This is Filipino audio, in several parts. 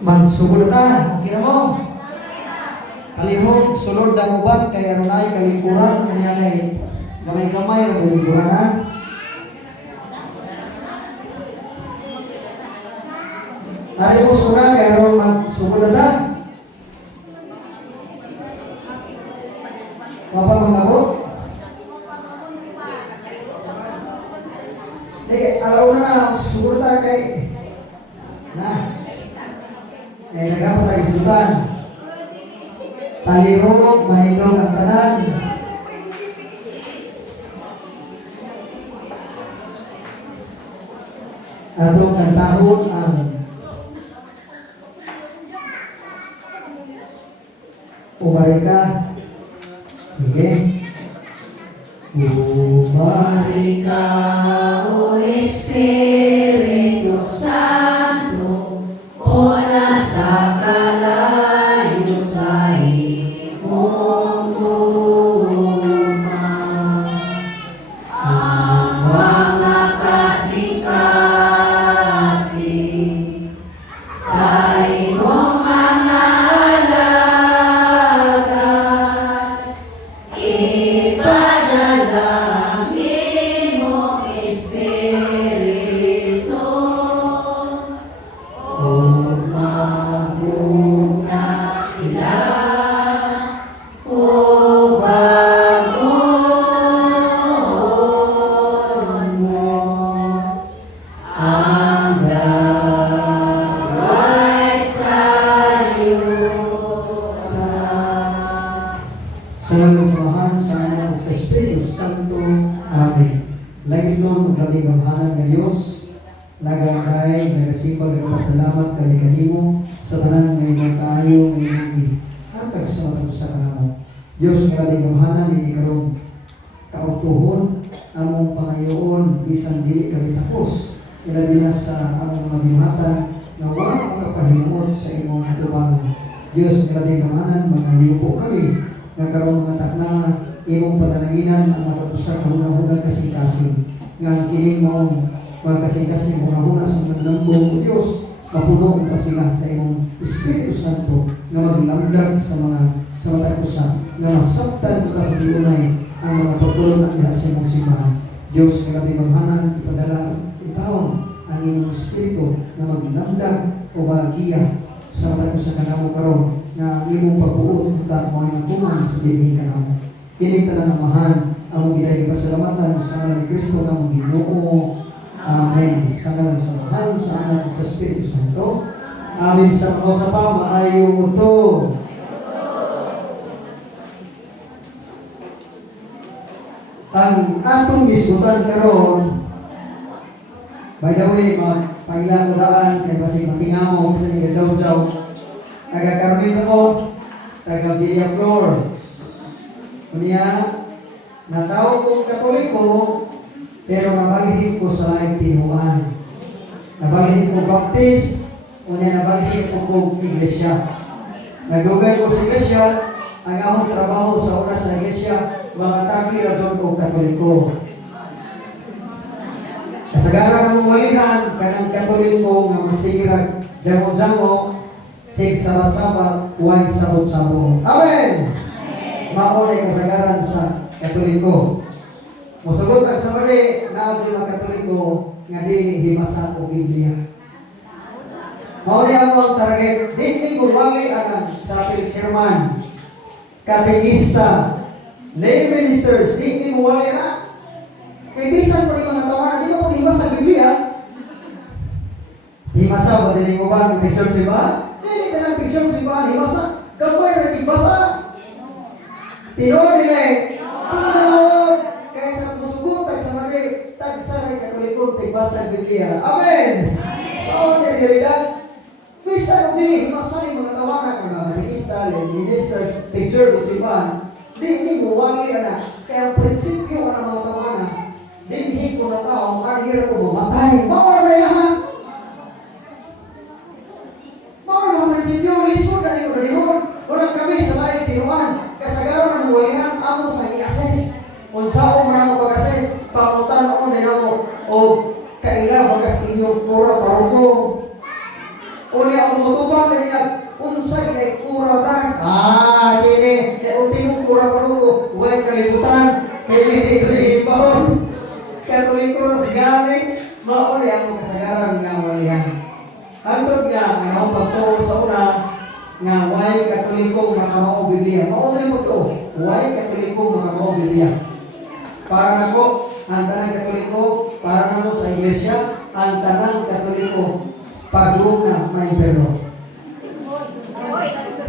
Magsugod na. Okay na mo? Palihog, sulod ang uban, kay Aronay, kalingkuran, kanya kay gamay-gamay, ang kalingkuran na. Sari mo suna, kay Aron magsugod na. Papa mangabot? Alaw na, sugod na kay na. Nagapa tayo sultan. Palihog, mahilog ang tanan. Atong kantahon ang umarika. Sige. Umarika, O Espiritu Santo, o nasa kalayo sa imong luma. Ang mga kasing-kasing sa imong mga alagad, ipadala ang imong Espiritu. Magmuna sila, o bagon mo ang daway sa yuta. Salamat sa Mahan, sa Anak, sa Espiritu Santo. Amen. Lagi nun, maglabing gamhanan ng Diyos. Nagakay, nagasipag, nagpasalamat kami kanimo sa tanan ng iyong kaayo, ng iyong hatag sa matang sa kanamo. Diyos, maglabing gamhanan, hindi karong kautuhon, among pangayoon, bisan dili kami tapos. Ilabi na sa among mga binahatan, na huwag makapahimot sa imong katubangan. Diyos, maglabing gamhanan, mga liupo kami, nagkaroon mga takna, imong panalanginan ang matatusa kahuna-huna kasing-kasing. Nga ang kiling mong mga kasing-kasing huna-huna sa manlambong o Diyos, mapuno ka sila sa imong Espiritu Santo na maglamdag sa mga sa matatusa, na masabtan ka sa diunay ang mga pagtulong ng lahat sa imong simbahan. Diyos, kalabing gamhanan, ipadala taon ang imong Espiritu na maglamdag o magiya sa matatusa kanamo karon na imong pagbuot at mga natuman sa dibdib kanamo. Kining tanan ng mahal, ang gidayang pasalamatan sa ngalan ni Kristo na mong Ginoo. Amen. Sa ngalan sa mahal, sa Anak, sa Espiritu Santo. Amen. Sa mga sa pa, maayong ito. Ang atong gisgutan karon, by the way, pailang uraan, kay basig matingamo, sa mga jaw-jaw, taga-Carmen ako, taga-Villa Flor. Kunya, nataw kong Katoliko, pero nabalihid ko sa laing tinuan. Nabalihid ko Baptist, kunya nabalihid ko kong Iglesia. Nagdugay ko sa Iglesia, ang akong trabaho sa una sa Iglesia, mga taki rajon ko Katoliko. Kasagaran ng walihan, kanang Katoliko nga masigirag jango-jango, sig sabat-sabat, huwag sabot-sabot. Amen! Maunay kasagaran sa Katoliko. Musugot ang samari na ito ng Katoliko nga di himasa o Biblia. Maunay ang target, di gulwali ang sa Philip Sherman, katekista, lay ministers, di gulwali na. Kaya bisan po yung mga tawanan, di ba po himasa sa Biblia? Himasa ba din yung uban, tisyon si ba? Hindi ka ng tisyon si ba, himasa. Kapag na ibasa. Tinod nila eh. Tinod. Kaya sa musugot ay sa mali, tagsanay Katoliko, tigbasa ang Biblia. Amen! Bawang na realidad. Bisa hindi, himasanay mga tawanan ng mga matikista, minister, tig-serve, sipan. Hindi mo, wagi na. Kaya ang prinsipyo ng mga tawanan, dinhi ko na tao, kahir ko mamatay. Bawang na yan. Bawang na prinsipyo, lisod na rin ko na rin. Walang kami sa laing tinuan. Kasagaran ng buhayan, ako sa i-assess. Kung saan mo na mo pag-assess, pamutan o nila mo, o kaila bagas inyong pura paruko. Uli ang mutubang na nila, unsay kay kura na. Kini, kaya ultimong kura pa ko, huwag kalibutan, kaya hindi ito nahihibahon. Katoliko na sigari, mauli ang kasagaran nga walihan. Antod nga, ang akong pagtuo sa una, nga huwag katoliko makamao Biblia. Mauli mo ito, huwag katoliko makamao Biblia. Para na po, ang tanang katoliko, para na mo sa iglesia, ang tanang katoliko, padung na impero.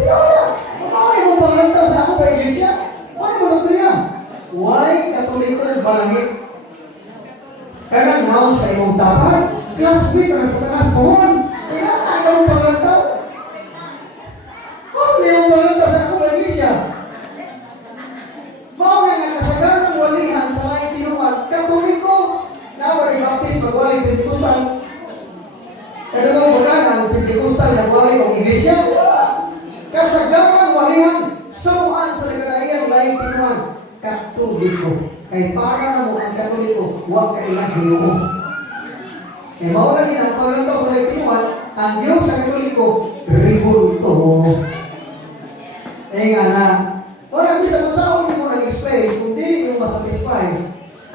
Pero wala, kumawin mo pangantaw sa ako pa iglesia. Wala mo doktrina. Huwag katoliko balangit. Kanang naon sa imong dapat, classmate ang satanas pohon. Kaya ayaw mo pangantaw. Ayaw mo pangantaw sa ako pa iglesia. Mao nga kasagaran ng walihan sa laing tinuan, katoliko, na wala baptis magwali Pentecostalan. Ano mo ang Pentecostalan nagwali ang iglesia? Kasagaran walihan, saan sa nagkakaiyang laing tinuan, katoliko. Kay para na mo ang katoliko, huwag kailang Ginoo. Kaya mawala niya ang paglantaw sa laing tinuan, ang Diyos sa katoliko, ribulto. Nga na, wala bisa masaon hindi mo nag-explain kung di yung masatisfy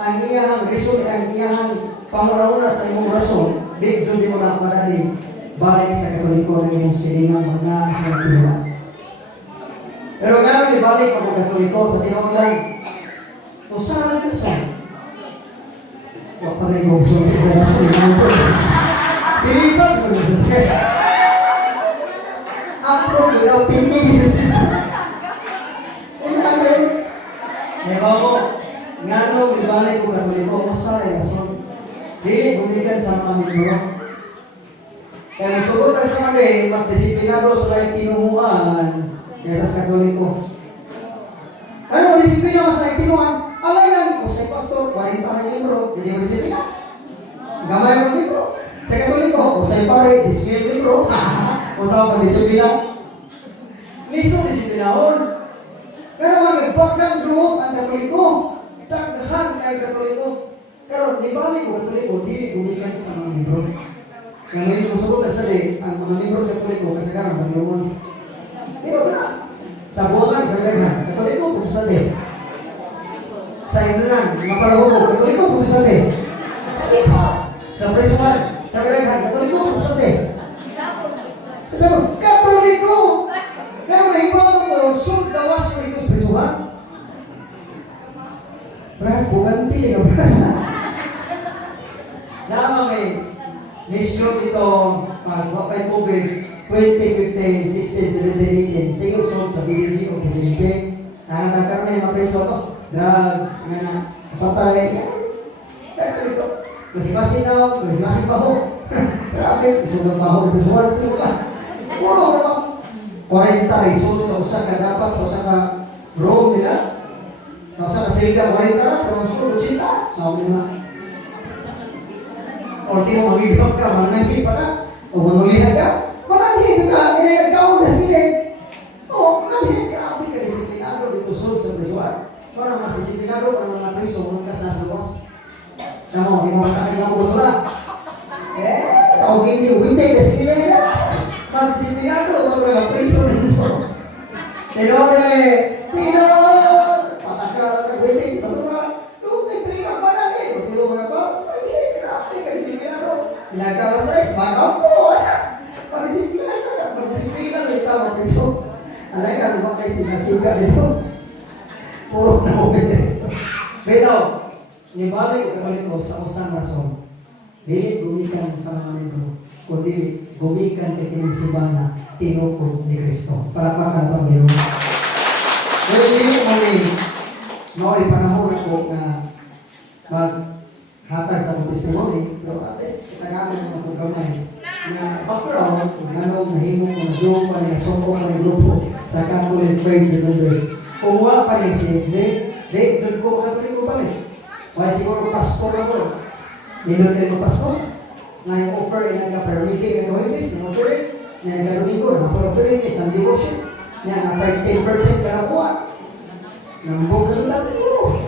ang iyahang reason, ang iyahang panguna sa imong rason, di mo na madali balik sa katoliko na yung silingang mga sa tinuan. Pero nga ni balik ako katoliko sa tinuan lang. Usahan ka sa wag pa rin yung sulit na rason yung pilipan ko na approve without thinking this is nga no, ibalik ko katoliko mo sa rason. Dili, gumigan sa mga migro. Kaya sugot ang sa mga mas disiplinado sa laing tinuhuan kaysa sa katoliko. Ano, disiplina mas laing tinuhuan? Alayan, o sa pastor, 40 na libro, hindi mo disiplina. Gamay mo libro. Sa katoliko, o sa pare, 10,000 libro. O sa pag-disiplina. Liso, disiplinahon. Pero mag-bagang doon ang katoliko. Taghan kay katoliko. Pero di balik ko katoliko, di gumikan sa mga libro. Kaya ngayon kung sugot sa ang mga libro sa katoliko, kasagaran, pag-iwan. Pero na, sa buwangan, sa gaghan, katoliko po sa sali. Sa inunan, mga palaho ko, katoliko po sa sali. Sa presuhan, sa gaghan, katoliko po sa sali. Sa katoliko! Pero nahibaw ko, sud gawas ko ito sa presuhan. Brad, buganti ka ba? Nama may mission ito pag-wapay COVID 2015, 16, 17, 18. Sige, usod sa BDG o PCP. Nangatagkar na yung mga preso ito. Drugs, kapatay. Kaya ito. Kasi na, kasi baho. Grabe, isog ng baho. Presuhan, sino ka? Puro naman. 40 result sa usa ka dapat sa usa ka room nila. Sa usa ka silda 40 ra pero sulod sinta sa lima. O di mo magiging ka manangi pa ka o mangulihan ka. Manangi ka ini ikaw na sila. O nangi ka abi ka disiplinado dito sulod sa presuan. Para mas disiplinado ang mga preso ng kas nasa boss. Samo ginawa ta kay mga usura. Kau gini winte ka sila nila. Mas disiplinado ang mga preso nito. Pero patakal ka waiting pasura. May trika pa na eh. Tulong ka ba? Ay, grabe ka disiplinado. Ilagay sa makampo. Disiplina rin tama preso. Alay ka naman kayo sinasiga dito. Puro na obedence. Bitaw, nibalik ko kamalit ko sa usang rason. Dili gumikan sa mga membro. Kundi gumikan kay kinisibana tinukod ni Kristo. Para makatang yun. Pero hindi mo panahon ako na maghatag sa mga testimony. Pero at least kitagaman ng mga programay na background kung anong nahimong kung doon pa rin nasoko pa rin grupo sa Catholic Faith Defenders. Kung wala pa rin si doon ko Catholic pa rin. Why siguro pastor ako. Nilutin mo pastor. Na i-offer permitting ng Hoybis, na-offer it, na i-garunin ko, na-offer it, isang devotion, na 10% ka na buwan. Nambog na lang siguro.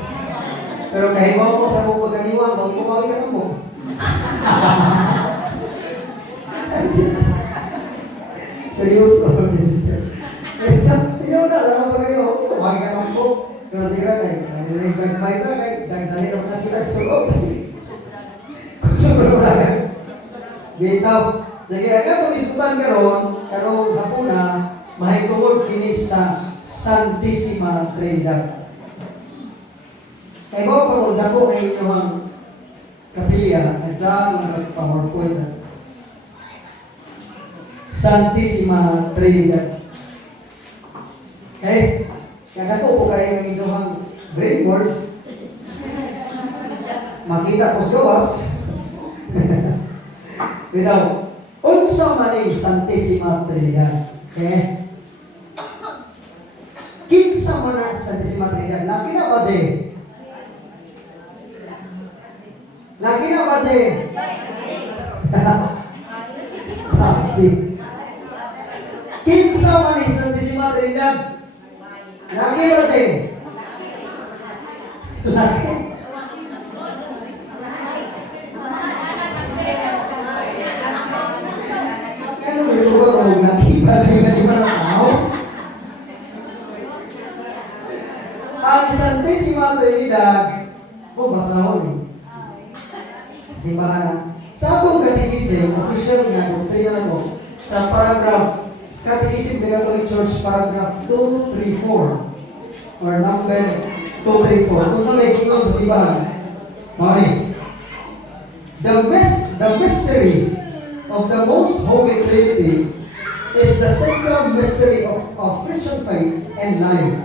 Pero kahibaw mo sa mong pagkaniwang, huwag kumawin ka ng mo. Seryoso, sister. Ino na, alam mo kayo, huwag ka lang po. Pero siguro kay bag-bag na, kay dagdali ng nakita sa loob. Sobrang lang. Bitaw. Sige, agad kung isutan karon hapuna, mahitungod kinis sa Santissima Trinidad. Kaya mo pa kung dako ay inyong kapilya, nagdaan ng PowerPoint. Santissima Trinidad. Kaya dako po kayo ng inyong brainboard. Makita po sa gawas. Bitaw. Unsa maning Santissima Trinidad. Kinsa man na Santissima Trinidad. Laki na ba siya? Laki na ba siya? Kinsa man ni Santissima Trinidad. Laki ba siya? Laki. Ang Santissima Trinidad, basahon eh. Simbahan. Sa atong katekism, official nga, doktrina na mo, sa paragraph, Catechism of the Catholic Church, paragraph 234, or number 234, kung sa may kingon sa simbahan, mali. The mystery of the most holy Trinity is the central mystery of Christian faith and life.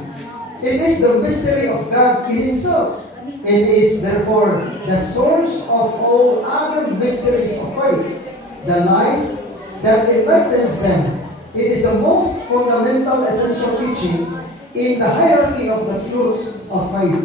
It is the mystery of God in Himself. It is therefore the source of all other mysteries of faith, the life that enlightens them. It is the most fundamental essential teaching in the hierarchy of the truths of faith.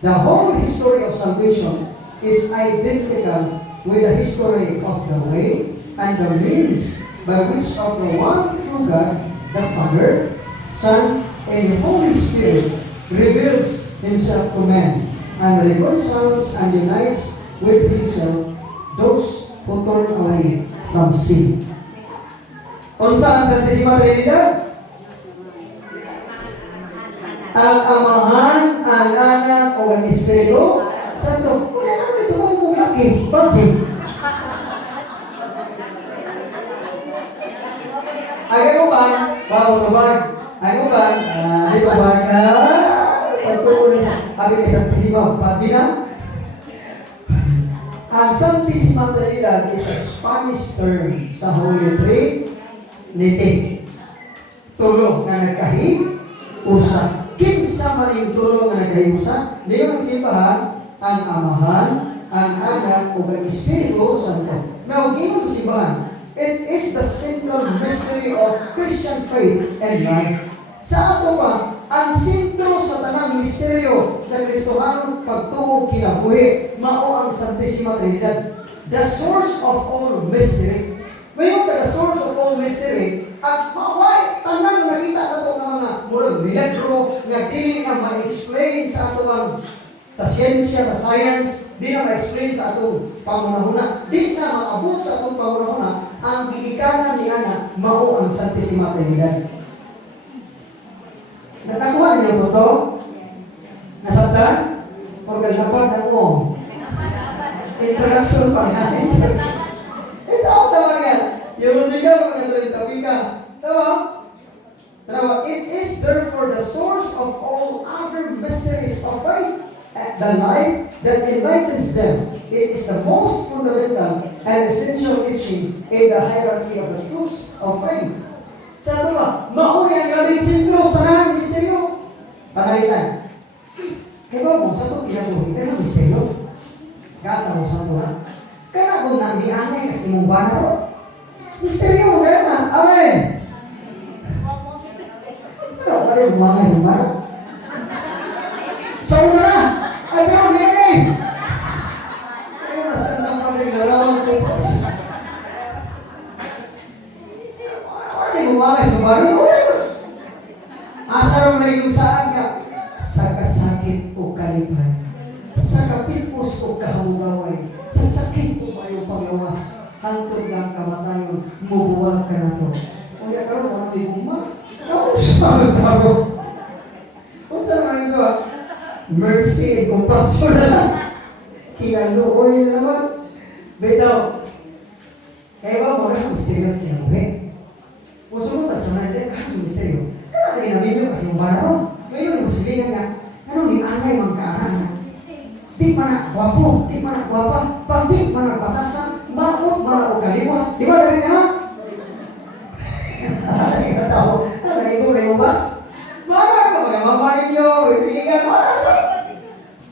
The whole history of salvation is identical with the history of the way and the means by which of the one true God, the Father, Son, and the Holy Spirit reveals Himself to man and reconciles and unites with Himself those who turn away from sin. Unsa ang Santissima Trinidad? Ang Amahan, ang Anak, o ang Espiritu Santo. Kaya naman ito mo bumulaki. Bakit? Ay ko ba? Bago to ba? Ay ko ba? Dito ba? Pagtuloy sa sabi ni Santissima, pagina. Ang Santissima Trinidad is a Spanish term sa Holy Trinity. Tulong na nagkahi-usa. Kinsa man yung tulong na nagkahi-usa, diyon ang simbahan, ang Amahan, ang Anak, o ang Espiritu Santo. Now, giyon sa simbahan, it is the central mystery of Christian faith and life. Sa ato pa, ang sentro sa tanang misteryo sa Kristohanong pagtuo kinabuhi, mao ang Santissima Trinidad. The source of all mystery. Mayroon ka the source of all mystery, at maway, tanang nakita na ito ng mga murag milagro, nga dili na ma-explain sa ato bang sa siyensya, sa science, di na ma-explain sa atong pamunahuna, di na maabot sa atong pamunahuna, ang gigikanan ni Ana, mao ang Santissima Trinidad. Natakuha niyo po ito? Nasabtan? O galapad na ko? Introduction pa nga. It's all tama nga. Yung musika, mga ito yung tapika. Tama? Tama. It is therefore the source of all other mysteries of faith. The life that enlightens them. It is the most fundamental and essential teaching in the hierarchy of the truths of faith. Sa ito ba? Mauni ang labing sentro sa nanang misteryo. Panalitan. Kaya ba mo, sa ito kinabuhi, kaya misteryo? Kata mo sa ito ha? Kaya kung naianay kasi mong banaro, misteryo, kaya na. Amen! Pero, kaya bumangay yung banaro. Sa una na! Ay, pero, nene! Kaya nasa naman rin lalawang pupas. Gumamay sa baro, asar mo na yung saan ka sa kasakit o kalipay, sa kapilpos o kahawagaway, sa sakit o mayong panglawas, hantod ng kamatayon, mubuwag ka na to. Kung yan karoon, sa tao. Kung saan man ito, mercy and compassion na lang. Kinaluoy na naman. Bitaw, kaya ba mo na mysterious kinabuhi? Puso ko sa mga kahit yung misteryo. Kaya natin ginamit kasi yung bala ngayon yung silingan nga, ano ni anay magkaanan nga. Di pa na gwapo, di pa na gwapa, pag di pa na batasan, makot ba o kaliwa. Di ba dahil nga? Ay, katawa. Naigo ba? Mahal ka ba? Mamahalin nyo, silingan, mahal ka.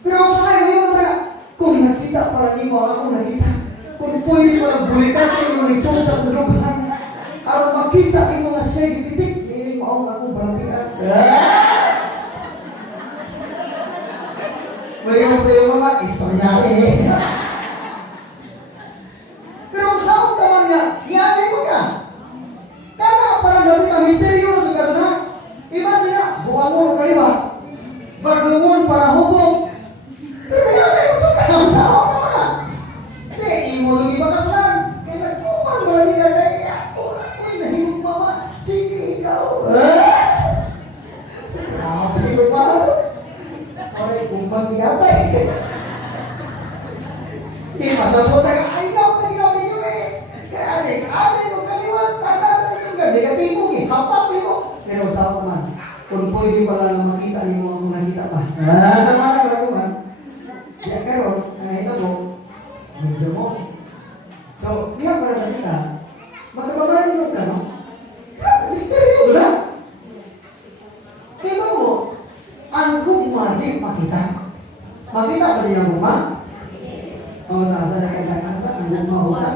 Pero sa akin, ngayon talaga, kung nakita para ni mo, ako nakita. Kung pwede mo lang bulitan, kung yung isong sa pulugan, araw makita ni mo na siya, gipitik, hindi mo ako balantian. Ngayon tayo mga istoryari eh. Pero sa akong taman nga, ianay mo nga. Kana parang dapat ang misteryo sa kasana. Imagine na, buwan mo ng kaliwa. Bardungon para hubog. Pero ianay mo sa kasana. Sa akong taman nga. Hindi, imo yung iba kasalan. Kaya nagpuman mo na niya na iya. Ako'y nahimog mama. Hindi ikaw. Nahimog mama. Oray, kumpang niyatay. Di masabot na ayaw na ginawin nyo eh. Kaya anay kung kaliwat, pagkata yung negatibo eh. Kapak mo. Pero sa ako man, kung pwede pala na makita niyo kung nakita pa. Tama na pala ko man. Kaya karoon, nakita mo, medyo mo. So, kaya pala nakita, magkababarin mo ka, no? Misteryo na. Kaya mo, ang gugma di makita. Makita ka niya gugma? O, nasa na kaya ang gugma huta.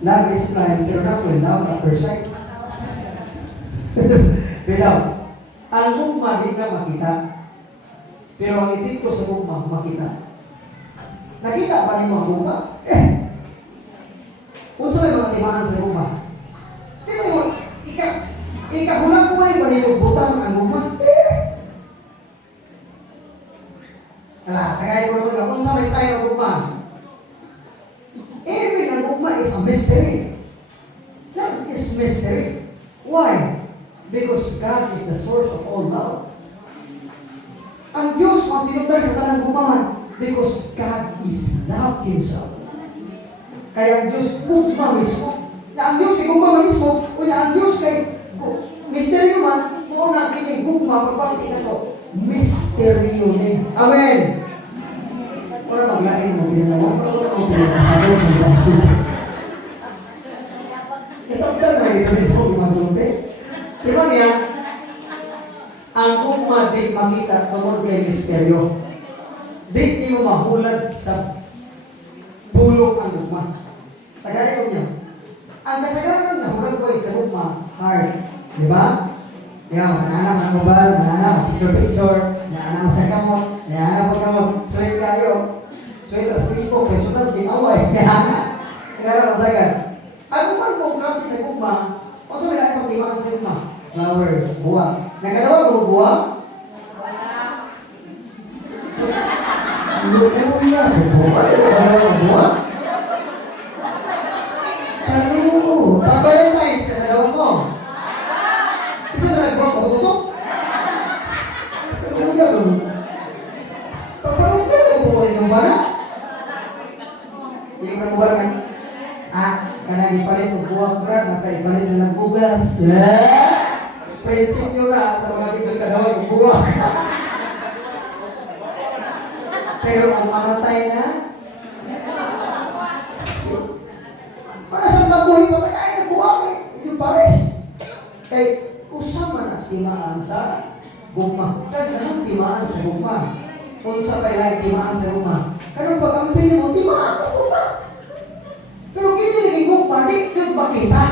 Love is blind, pero not when love at first sight. Pero, ang gugma di na makita. Pero ang epekto sa gugma, makita. Nakita ba niyo ang gugma? Kung sa may mga timaan sa gugma, di ba yung ikahulang ko ay panibutang ang gugma? Tagay ko ito kung sa may sign ng gugma. Even ang gugma is a mystery. That is mystery. Why? Because God is the source of all love. Ang Diyos ang tinugdan sa tanang gugma because God is love Himself. Kaya ang Diyos gugma mismo. Na ang Diyos ay gugma mismo, o na ang Diyos kay misteryo man, mo na kinig gugma, pagpapiti na ito, misteryo ni. Amen! Wala maglain mo, pinanawa, wala mo pinanasabaw sa pagsulti. Kasabtan na ito mismo, pagsulti. Diba niya, ang gugma di makita tungkol kay misteryo. Di niyo mahulad sa bulok ang gugma. Tagay ko niyo. Ang kasagaran na hulad ko ay sa gugma, hard. Diba? Diba, mananam ang mobile, mananam, picture, mananam sa kamot, mananam ang kamot, sweet kayo. Sweet as Facebook, kaya sunod si away, mananam. Kaya masagan. Ang gugma mo kasi sa gugma, o sa may lahat pagtimaan sa gugma, flowers, buwag. Nagkatawa mo buwag? Lukuya, buwag. Buwag? Ano? Pag-Valentine's, nagkatawa mo? Isa na nagbuwag, patututok? Lukuya, pag-Valentine's, buwag yung bala? Yung pag-buwag ka? Kanang ipalit ng buwag, brad, nakaipalit na ng bugas. Prinsipyo na sa mga dito kadawag yung buwag. Pero ang mamatay na, para sa nabuhay pa tayo, ay nagbuwag eh, yung pares. Kay usama na timaan sa gugma. Kaya timaan sa gugma. Kung sa pailay timaan sa gugma. Kaya pag ang pili mo, timaan sa gugma. Pero kiniligin gugma, di yun makita.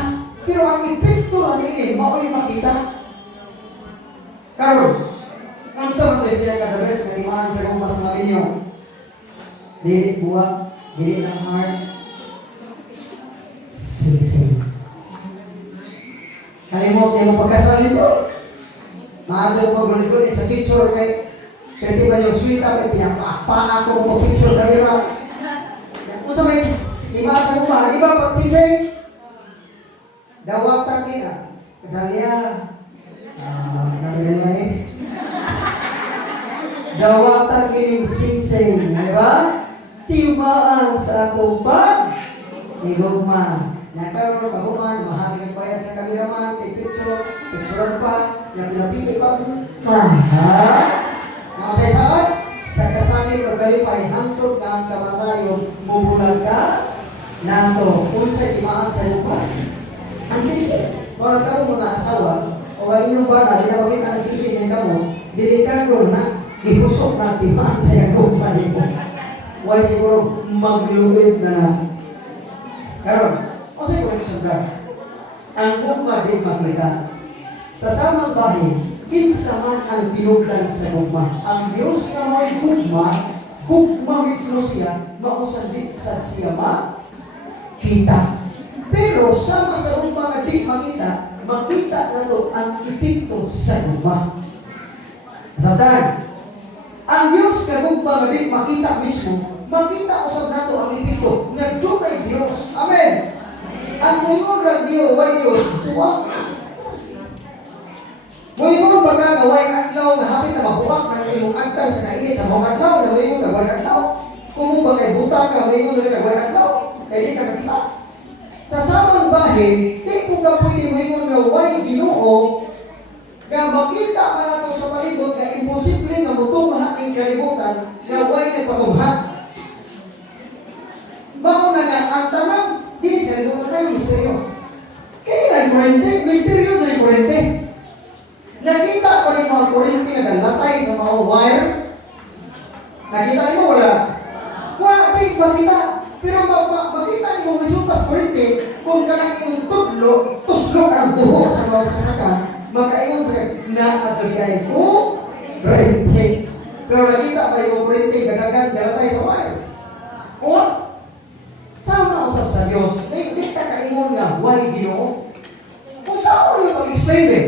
Pero ang epekto na nilin, mao'y makita. Karon, kung sa mga pinagkadabes na timaan sa gugma sa mga inyo, dili buwag, dili ng heart, sige. Kalimot niya mo pagkasal nito. Maadyo po dito, it's a picture kay pwede ba yung sweet up, pinapakpaan ako mo picture sa ira. Kung sa may timaan sa gugma, di ba pag sisay? Dawatan kita, kadalya, Nakalala eh. Dawatan kining singsing, di ba? Timaan sa akong pag. Igugma. Nakaroon paguman, mahal kang bayan sa kameraman, take picturean pa, na pinapili pa. Ha? Nakasaysaon? Sa kasangit o galipay, hantod ka ang kamatayon, mubulag ka, nato, unsay timaan sa lupa. Ang singsing. Kung nagkaroon mga asawa, o ang inyong bana, linawagin ang singsing niya kamo, dilikan doon na, ihusok na timaan sa iyong kumpani mo. Huwag siguro magluid na. Karon, o sa iyong sobra, ang gugma di makita. Sa samang bahin, kinsa man ang tinugdan sa gugma. Ang Diyos na mo'y gugma mismo siya, mausandit sa siya makita. Pero sama sa gugma na di makita, makita na to ang epekto sa gugma. Satan, ang Diyos na gugma na di makita mismo, makita usab nato ang epekto na dunay Diyos. Amen. Ang moingon ra Diyo, way Diyos, tuwa. Moingon pagka way adlaw na hapit na mabuak na imong agtang sa nainit sa mga adlaw, na moingon na way adlaw. Kung ba kay buta ka, moingon na way adlaw, kay di ka makita. Sa samang bahin, di ko ka pwede moingon na way Ginoo, nga makita ka na sa palibot, nga imposible nga mutumahan ng kalibutan, nga way nagpatubhan. Mao na nga ang tanang di sa libutan tayo misteryo. Kaya lang kurente, misteryo sa kurente. Nakita pa rin mga kurente nga galatay sa mga wire. Nakita niyo wala? Wala din makita. Pero makita niyo resulta sa kurente kung kanang yung tuslo ang buhok sa mga sasakan, makaingon sa naatagay ko kurente. Pero nakita pa yung kurente ganagan galatay sa wire. O? Sama usap sa Diyos. Hindi ka kaingon nga, why Ginoo? Kung saan yung pag-explain eh.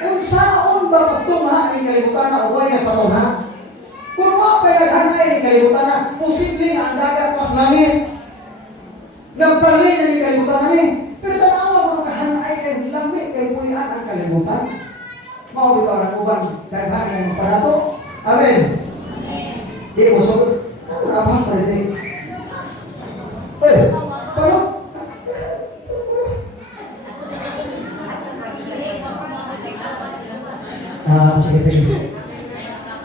Kung saan ba pagtunga ang kalibutan na why nagpatunga? Kung wala pa yung hanay ang kalibutan na, posible nga ang dagat pas langit. Nagpalit ang kalibutan na eh. Pero tanawa ko ang hanay kay lamit kay puyan ang kalibutan. Mao ito ang uban, kaghan ng aparato. Amen. Di mo sugot. Ano na ba pa rin? Parang sige.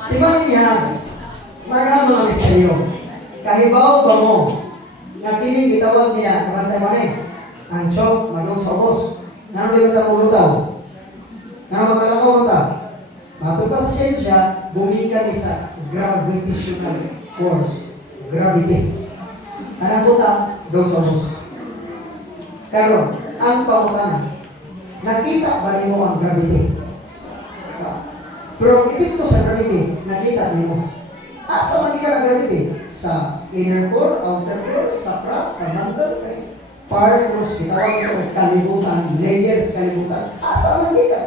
Tiba niya, nagkaroon mga misteryo. Kahibaw ba mo, nga kining gitawag niya, kapantay mo rin, ang chok, magong sa ubos. Naroon yung tapulutaw. Naroon makalakaw mo ta. Matulpa sa siyensya, bumikan sa gravitational force. Gravity. Anong buta? Dog sa ubos. Karon, ang pamutana, nakita ba niyo ang gravity? Pero ang epekto sa gravity, nakita niyo. Asa man ka ang gravity? Sa inner core, outer core, sa crust, sa mantle, particles, kitawag ito, kalibutan, layers, kalibutan. Asa man ka?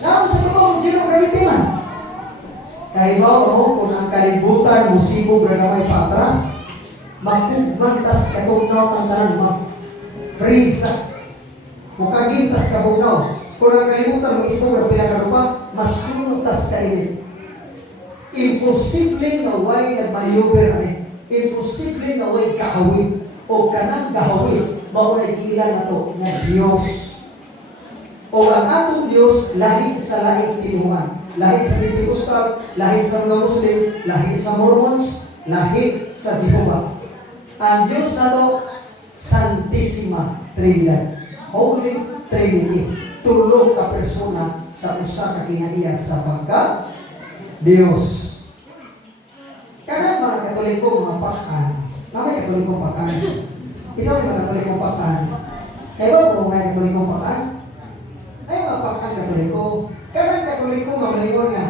Naon sa mga zero gravity man. Kahibaw mo kung ang kalibutan, musibog na gamay pa atras, magtas katugnaw ang tanan, mag-freeze na. Kung kagintas ka bugnaw, kung ang kalimutan mo ismo na pinakarupa, mas tunutas ka init. Imposible na way nagmaneuver ani. Imposible na way kahawin. O kanang kahawin, maunay kiilan na to na Diyos. O ang atong Diyos, lahi sa laing tinuhan. Lahi sa Pentecostal, lahi sa mga Muslim, lahi sa Mormons, lahi sa Jehovah. Ang Diyos na to, Santissima Trinidad. Holy Trinity. Tulong ka persona sa usa ka kinaiya sa pagka Diyos. Kaya mga Katoliko, mga pakaan, may Katoliko pakaan. Isa may mga Katoliko pakaan. Kaya ba may Katoliko pakaan? Ay mga pakaan Katoliko. Kaya Katoliko nga mayon nga,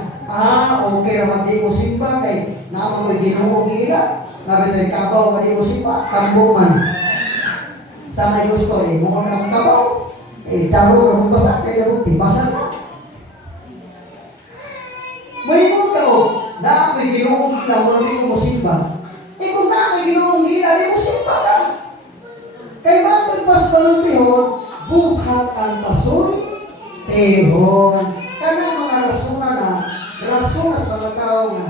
okay naman di ko simba kay naman may Ginoo gila. Nabito'y kabaw, mali ko simba, tambok man. Sa may gusto mukha na akong kabaw. Daro na kong basa, kaya akong tibasan na. Malimot ka na may Ginoong gila, muna di ko simba. Kung na may Ginoong gila, di ko simba ka. Kaya matag pas balutihon, buhat ang pasuri, Tehon. Kanang mga rason sa mga tao nga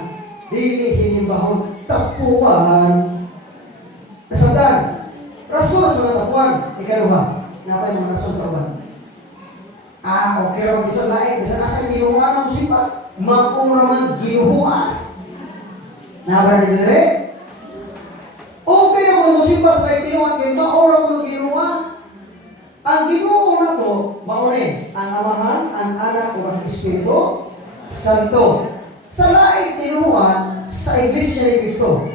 dili hinimbahon tapuan. Nasabdan, rason sa mga tapuan, ikaduha, napay mga rason sa uban. Okay ra mag-isa lain, kasi nasa ginuha ng musipa, maura man ginuhuan. Napay na dire? Okay na kung musipa sa kayo tinuhan, kaya maura mo ginuha. Ang Ginoo na to, maunin, ang Amahan, ang Anak o ang Espiritu Santo. Sa laing tinuhan sa Iglesia ni Cristo.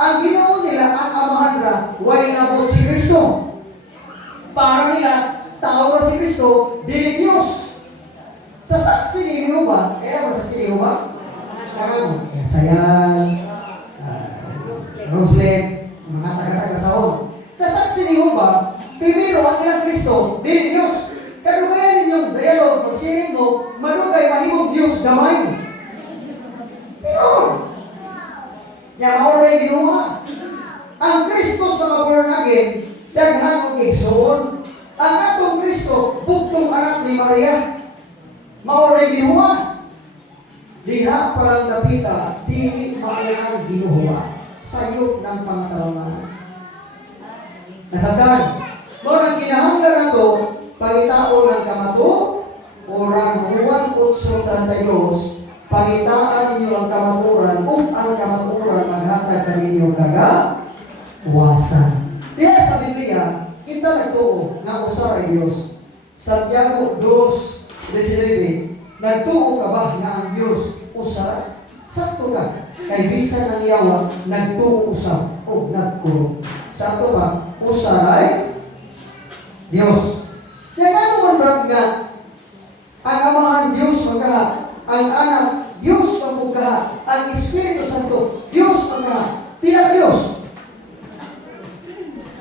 Ang Ginoo nila, ang Amahan na, why nabot si Cristo? Para nila, tao na si Cristo, dili Diyos. Sa saksi ni Jehovah, kaya ba sa si Jehovah? Karamo, Sayan, Roslyn, mga taga-taga sahon. Sa saksi ni Jehovah, primero ang ilang Kristo, dili Diyos. Kadugayan ninyong dialog, pagsirin mo, manugay mahimong Diyos gamay. Yun. Yan, maura yung ginawa. Ang Kristo sa mga born again, daghan mong igsoon. Ang atong Kristo, buktong anak ni Maria. Maura yung ginawa. Diha parang napita, dili maura ang ginawa. Sayop ng pangatalungan. Nasabdan, muna kinahanglan na ito, pangitao ng kamato, Oran 1:8:32, pangitaan ninyo ang kamaturan, ang kamaturan maghatag kaninyo kagawasan. Diya sa Biblia, kita nagtuo nga usa ay Dios. Santiago 2:19, nagtuo ka ba nga ang Dios usa? Sakto ka. Kay bisan ang yawa, nagtuo usab o nagkurong. Sakto ba? Usa ay Dios. Yan ano man brad nga, ang Amahan Diyos magkaha, ang Anak Diyos magkaha, ang Espiritu Santo Diyos magkaha. Pila ka Diyos?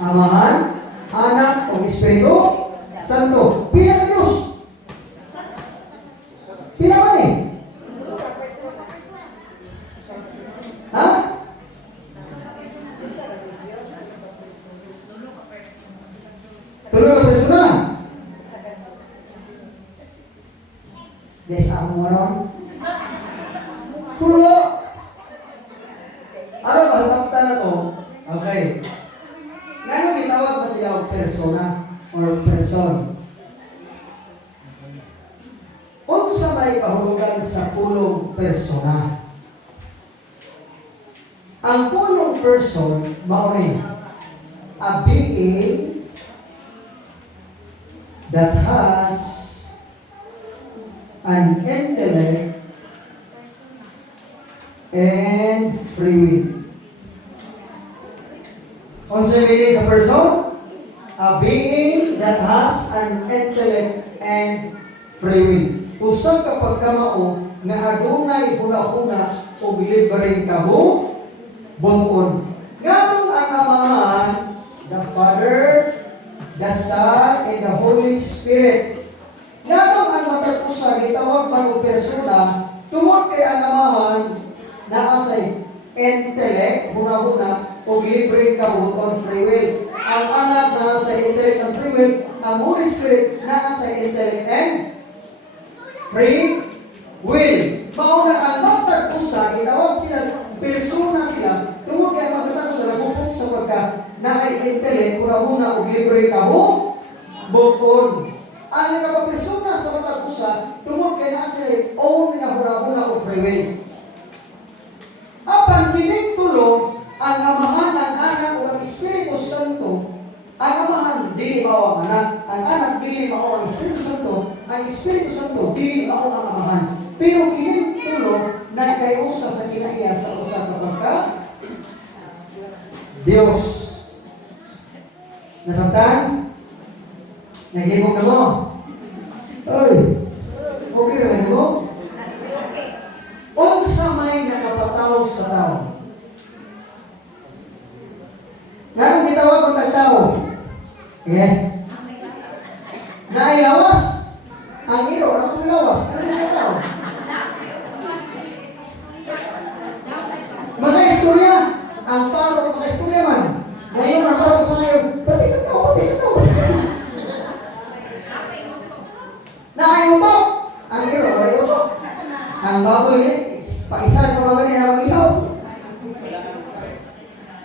Amahan, Anak, o Espiritu Santo. Pila ka Diyos? Pila man eh? Ha? Tuloy ka persona. Des ang maron. Pulo. Ano ba sa na to? Okay. Ngano gitawag pa sila og persona or person? Unsa may kahulugan sa pulong persona? Ang pulong person mao ni a being that has an intellect and free will. Unsa meaning sa person? A being that has an intellect and free will. Usa ka pagkamao nga adunay huna-huna o libreng kamo buton. Nganong ang Amahan, the Father, the Son, and the Holy Spirit. Nganong ang matag usa gitawag man og persona tungod kay ang Amahan naa say intellect, huna-huna, o libreng kabuton, free will. Ang Anak naa sa intellect and free will, ang Holy Spirit naa sa intellect and free will. Mauna ang matag usa gitawag sila persona sila tungod kay magkatao sa nagpupok sa pagka na ay intellect huna-huna og libre kamo bukod. Ang nakapapersona sa matag usa tungod kay naa sila own nga huna-huna og free will. Apan kining tulo ang Amahan, ang Anak ug ang Espiritu Santo. Ang Amahan dili mao ang Anak, ang Anak dili mao ang Espiritu Santo, ang Espiritu Santo dili mao ang Amahan. Pero kining tulo nagkayusa sa kinaiya sa usa ka pagka Dios. Nasabtan? Nagibog na mo? Oy! Okay na mo? Unsa may nakapataw sa tao? Nganong gitawag ang tagtao? Nailawas? Ang iro, ano lawas? Ano yung tao? Mga istorya, ang paro, mga istorya man. Ngayon, ang paro sa ngayon, pati ka to. Na baboy ni, paisan pa mga niya ang ilaw.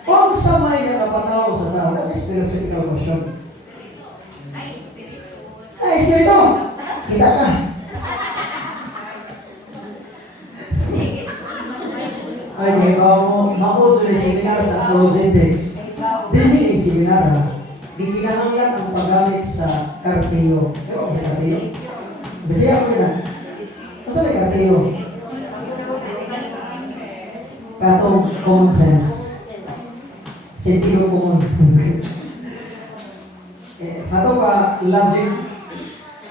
Kung sa may nakapataw sa tao, that is philosophical question. Ay, espiritu! Kita ka. Okay, mauso na seminar sa apologetics. Dili yung seminar ha. Gikinahanglan ang paggamit sa kartiyo. Ewan sa kartiyo? Bisaya ko yan. Masa may kartiyo? Katong common sense. Sentido común. Sa ito pa, logic.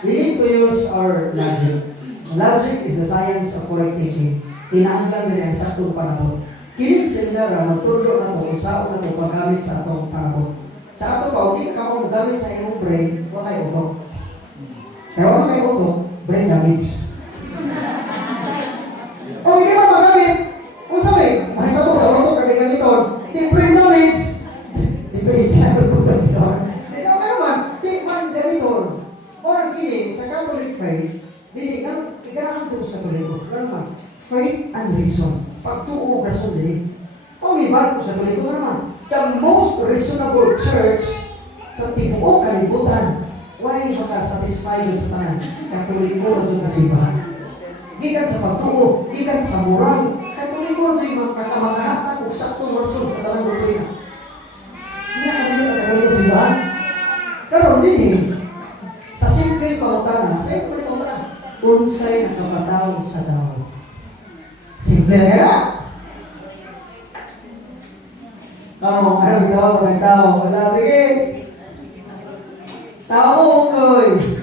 We need to use our logic. Logic is the science of correct thinking. Tinaanglan din ang saktong panahon. Kining seminar, magtulog na ito, usaon na ito, paggamit sa atong panahon. Sa ato pa, hindi ka kung gamit sa iyong brain, huwag kayo utok. Kaya huwag kayo utok, brain damage. O hindi ka magamit, kung sabi, makita ko sa utok, kaya gamiton, di brain damage. Di brain siya, di ka naman, di man gamiton. O ang kining, sa Catholic faith, di ikaraang ito sa Katoliko. Ano naman? Faith and reason. Pagtuo, rason din. O may bago sa Katoliko naman. The most reasonable church sa tibuok kalibutan. Why makasatisfy yun sa tanan? Katoliko na dyan kasibahan. Gikan sa pagtuo, gikan sa moral. Katoliko na dyan makakamakahata kung saktong rason sa tanang doktrina. Hindi na kanina katoliko kasibahan. Karoon din eh. Sa simple pangutana, unsay nakapatawag sa tao. Simple na kaya. Ano ginawa ko ng tao? Wala, sige. Tao ko'y.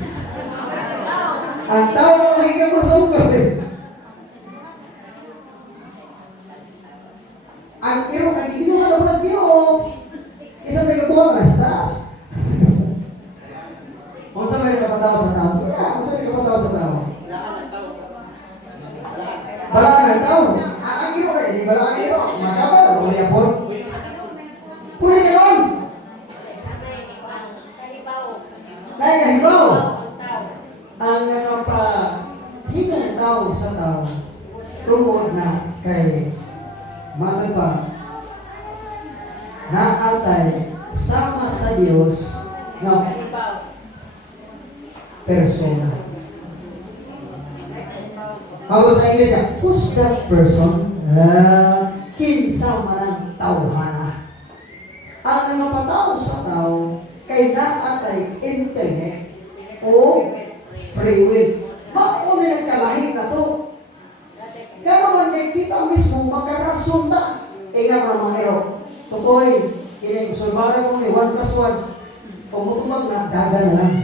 Ang tao ko'y kaprosong ko'y. Ang iro kay Ginoo ka labas Ginoo. Isa may kabuha ka sa taas. Kung saan may kapatawa sa tao? Sige, kung saan may kapatawa sa tao? Balaan ng tao. Ang iro kayo, hindi balaan ng iro. Magkabal, wala yapon. Pwede ka doon. Naigahibaw. Ang nakapahimong tao sa tao, tungkol na kay matagpa, naatay sama sa Diyos na persona. Pagod sa Iglesia, who's that person? Kinsa man ang tawhana. Ang namapataw sa tao kay naatay intellect o free will. Mauna yung kalahin na to. Kaya man kay kita mismo magkarason ta. Tingnan mo ng mga ero. Tukoy, kining sulmara ko ni 1 plus 1. Pumutumag na, daga na lang.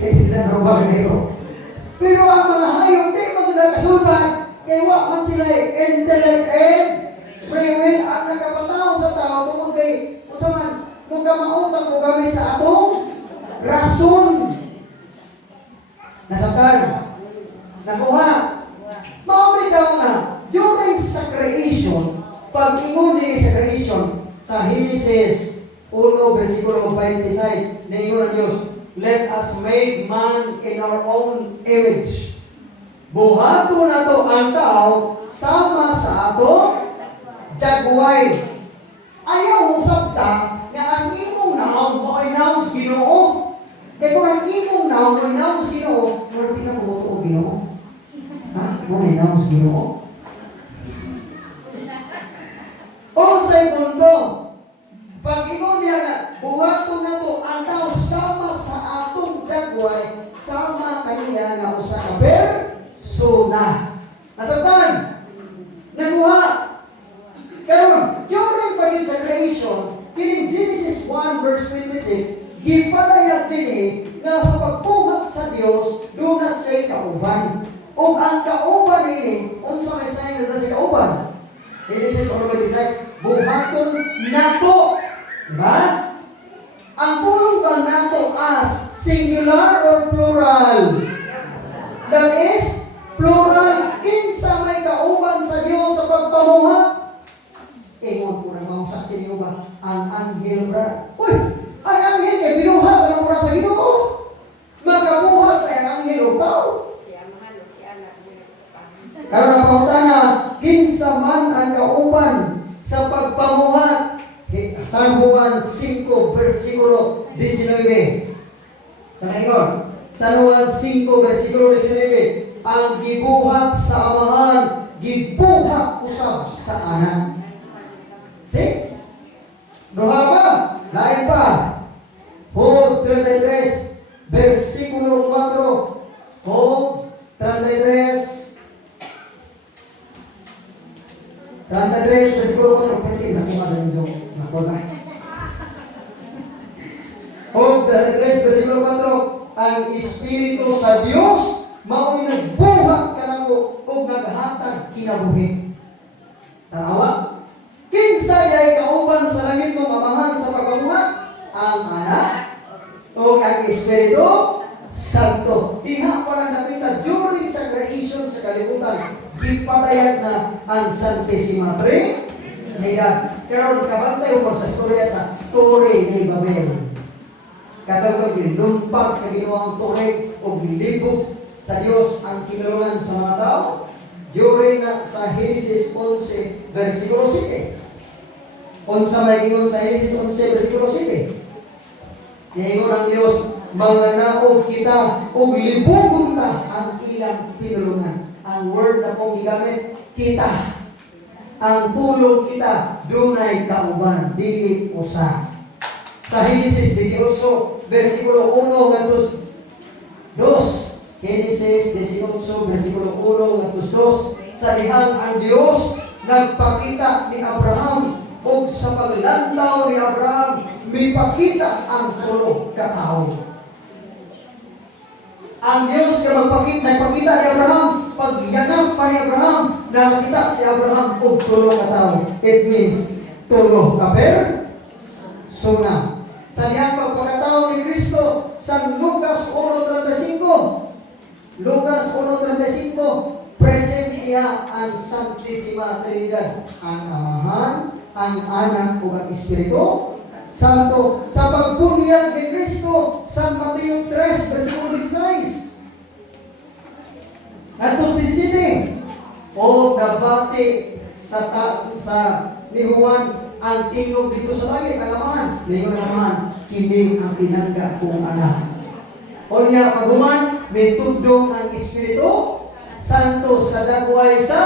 Hindi na naman ero. Pero ang mga hayop, di mo sila kasulban. Kaya wak man sila intellect and free will. Ang nakapataw sa tao, tungkol kay, kung saan, kung kamautang mo gamit sa atong rason. Nasaktan. Nakuha. Mauli daw na, during sa creation, pag-ingon din sa creation, sa Genesis 1, versikulo 26, na ingon ng Diyos, let us make man in our own image. Buhato na to ang tao sama sa ato dagway. Ayaw usap ta nga ang imong naon mo ay naon sa Ginoo. Kaya kung ang imong naon mo ay naon sa Ginoo, wala di na kumuto o Ginoo. Ha? Mo ay naon sa Ginoo. O sa mundo, pag ingon niya nga, buhato na to ang tao sama sa atong dagway, sama kaniya nga usa ka persona. Nasabtan? Nakuha. Karon, during pagin sa creation, kini Genesis 1 verse 26, gipadayag din nga sa pagbuhat sa Dios, doon na siya kauban. O ang kauban ini, unsa may sign na siya kauban? Genesis 1:26, buhaton nato. Diba? Ang pulong ba nato as singular or plural? That is, plural. Kinsa may kauban sa Dios sa pagpamuhat. Ingon po ng mga saksi niyo ba? Ang anghel, bra. Uy! Ang anghel kay binuhat. Ano po sa Ginoo? Magabuhat ay ang anghel o tao. versikulo 19. Sa ngayon, San Juan 5, versikulo 19, ang gibuhat sa amahan, gibuhat usab sa anak. See? Duha ba? Lain pa. Job 33, versikulo 4. Job 33, versikulo 4. Pwede na kung ano yung nakuha. Job 33, versikulo 4. Ang Espiritu sa Dios mao'y nagbuhat kanako o naghatag kinabuhi. Tanawa? Kinsa ay kauban sa langit mong amahan sa pagkabuhat? Ang anak o ang Espiritu Santo. Diha pala nakita during sa creation sa kalibutan, gipatayag na ang Santissima Trinidad. Karon kabantay mo sa istorya sa Torre ni Babel. Katawag yung lumpag sa ginawang Torre o gilibog sa Diyos ang kinulungan sa mga tao. During na sa Genesis 11, versikulo 7. Unsa may ingon sa Genesis 11, versikulo 7. Ingon ang Diyos, maganaog kita o libugon ta ang ilang pinulungan. Ang word na pong gigamit, kita. Ang pulong kita, dunay kauban, dili usa. Sa Genesis 18, versikulo 1 ngadto 2. Genesis 18, versikulo 1 ngadto 2. Sa dihang ang Dios nagpakita ni Abraham o sa paglantaw ni Abraham, mipakita ang tulo ka tao. Ang Diyos ka nagpakita ni Abraham, pagyanap pa ni Abraham, nakita si Abraham o tulo ka tao. It means, tulo ka persona. Sa niyang pagpakatao ni Kristo, sa Lucas 1:35, Lucas 1:35, present niya ang Santissima Trinidad, ang Amahan, ang Anak o ang Espiritu Santo. Sa pagbunyag ni Kristo, San Mateo 3, versikulo 16. At 17, o nabati sa ni Juan ang tingog dito sa langit, ang Amahan. Ngayon naman, kini ang pinangga kong anak. O niya, paghuman, may tugdong ang Espiritu Santo sa dagway sa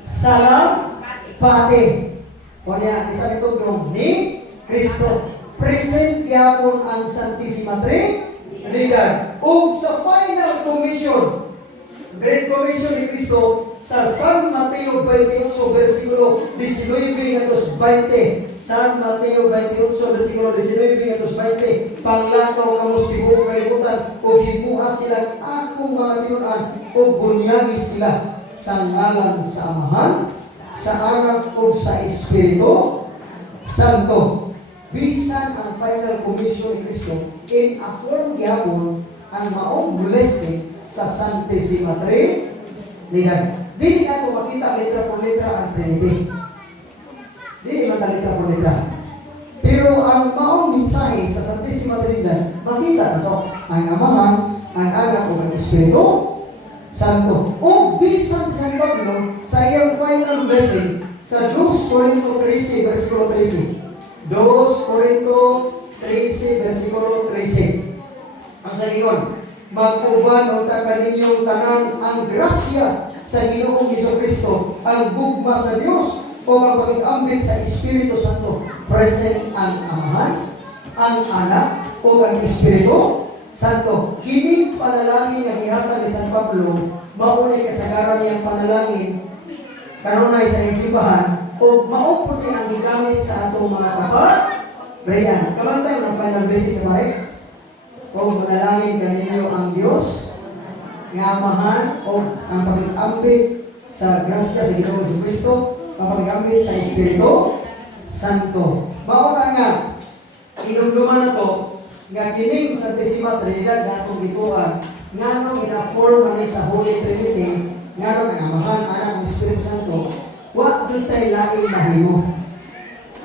salampati. O niya, isa nitugdong ni Kristo. Present yapon ang Santissima Trinidad. O sa final commission, Great Commission ni Kristo, sa San Mateo 28, versikulo 19 hanggang 20. San Mateo 28, versikulo 19 hanggang 20. Panglakaw kamo sa tibuok kalibutan, o hibuhas sila akong mga tinunan, o bunyagi sila sa ngalan sa Amahan, sa Anak o sa Espiritu Santo. Bisan ang final commission ni Kristo, in a form gyapon ang maong blessing sa Santissima Trinidad. Dili nato makita letra por letra ang Trinity. Dili man letra por letra. Pero ang maong mensahe sa Santissima Trinidad, makita na to. Ang Amahan, ang Anak o ang Espiritu Santo. O bisan sa San Pablo, sa iyang final blessing, sa 2 Corinto 13, versikulo 13. 2 Corinto 13, versikulo 13. Ang sa iyon, mag-uban o takaninyong tanan ang grasya sa Ginoong Jesucristo, ang gugma sa Diyos o ang pag-ambit sa Espiritu Santo. Present ang Amahan, ang Anak o ang Espiritu Santo. Kini panalangin nga gihatag ni San Pablo, maunay kasagaran niyang panalangin kanunay sa simbahan o maupod ni ang gigamit sa atong mga kaparehan. Kamantay ang final message sa mga kung manalangin kaninyo ang Diyos, nga Amahan o ang pag-ambit sa grasya sa Ginoong Jesucristo, ang pag-ambit sa Espiritu Santo. Mauna nga, inumduman na to, nga kining Santissima Trinidad na itong gituan, nga nung ina-form man sa Holy Trinity, nga nung ang Amahan, Anak, Espiritu Santo, wa dun tayo laing mahimo.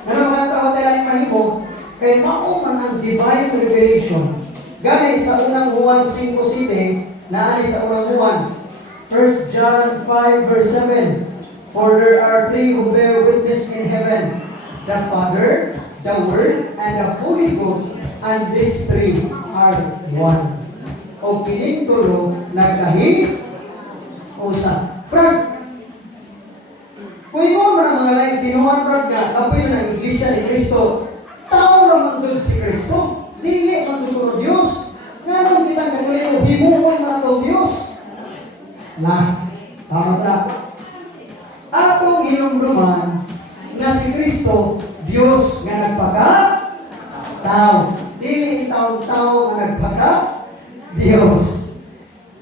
Nga nung mga tao tayo laing mahimo, kay mauman ang divine revelation. Gani sa unang Juan 5:7, naani sa unang Juan, 1 John 5 verse 7, for there are three who bear witness in heaven, the Father, the Word, and the Holy Ghost, and these three are one. O kining tulo nagkahi usa. Brad, kung ikaw man ang mga laing tinuan, brad, nga, kapay na ng Iglesia ni Cristo, tao naman doon si Cristo, dili man doon ng Diyos. Nga nung kita nagulay mo, himuon man ang Diyos. Sama na. Atong hinumduman nga si Cristo, Diyos nga nagpaka-tao. Dili taong-tao nga nagpaka-Diyos.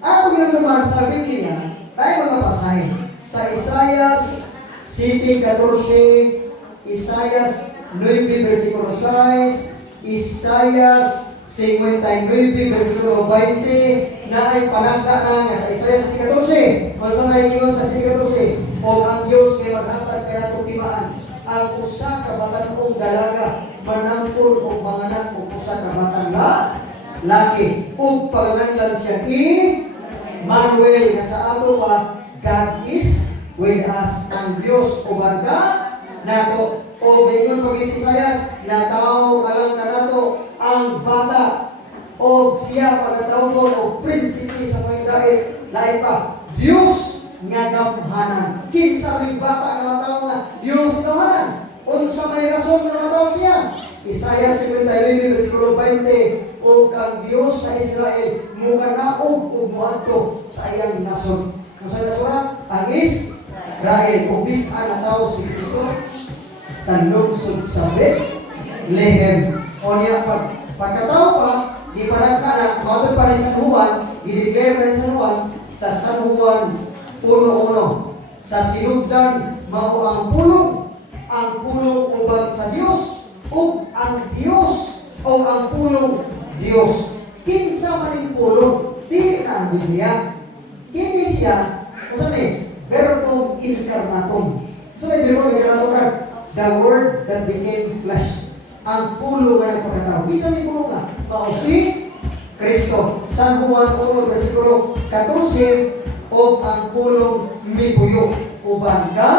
Atong hinumduman sa Biblia, tayo mga pasay. Sa Isaias 7:14, Isaias 9, versikulo 6, Isaias 59, versikulo 20, na ay panagda na nga sa Isaias 7:14. Kung may ingon sa 7:14, o ang Diyos kay maghatag kaya tukimaan, ang usa ka batan-ong dalaga, manampol o manganak o usa ka batang laki, o paganganlan siya Emmanuel, nga sa ato pa, God is with us. Ang Diyos o banda nato. O mayon pag-Isayas, nataw alam na nato ang bata o siya pagkatawgon o prinsipe sa may dait, lain pa Diyos nga gamhanan. Kinsa may bata nga tao nga Diyos gamhanan, unsa may rason nga tao siya. Isaiah 59, versikulo 20, o kang Diyos sa Israel muganaog ug moadto sa iyang nason. Kung sa nasura, ang Israel, o bis-an na tao si Kristo sa lungsod sa Bethlehem. O niya, pagkatao pa, di pa nagkanak, matod pa rin sa Juan, i-declare pa rin sa Juan, sa San Juan 1:1. Sa sinugdan, mao ang pulong ubad sa Diyos, o ang Diyos, o ang pulong Diyos. Kinsa man yung pulong, di na ang Biblia. Hindi siya, masabi, verbum incarnatum. Sabi, verbum incarnatum na, the Word that became flesh. Ang pulo nga nagpagkatao. Bisa may pulo nga. Mao si Kristo. San Juan 1, versikulo 14, o ang pulong mipuyo. Uban ka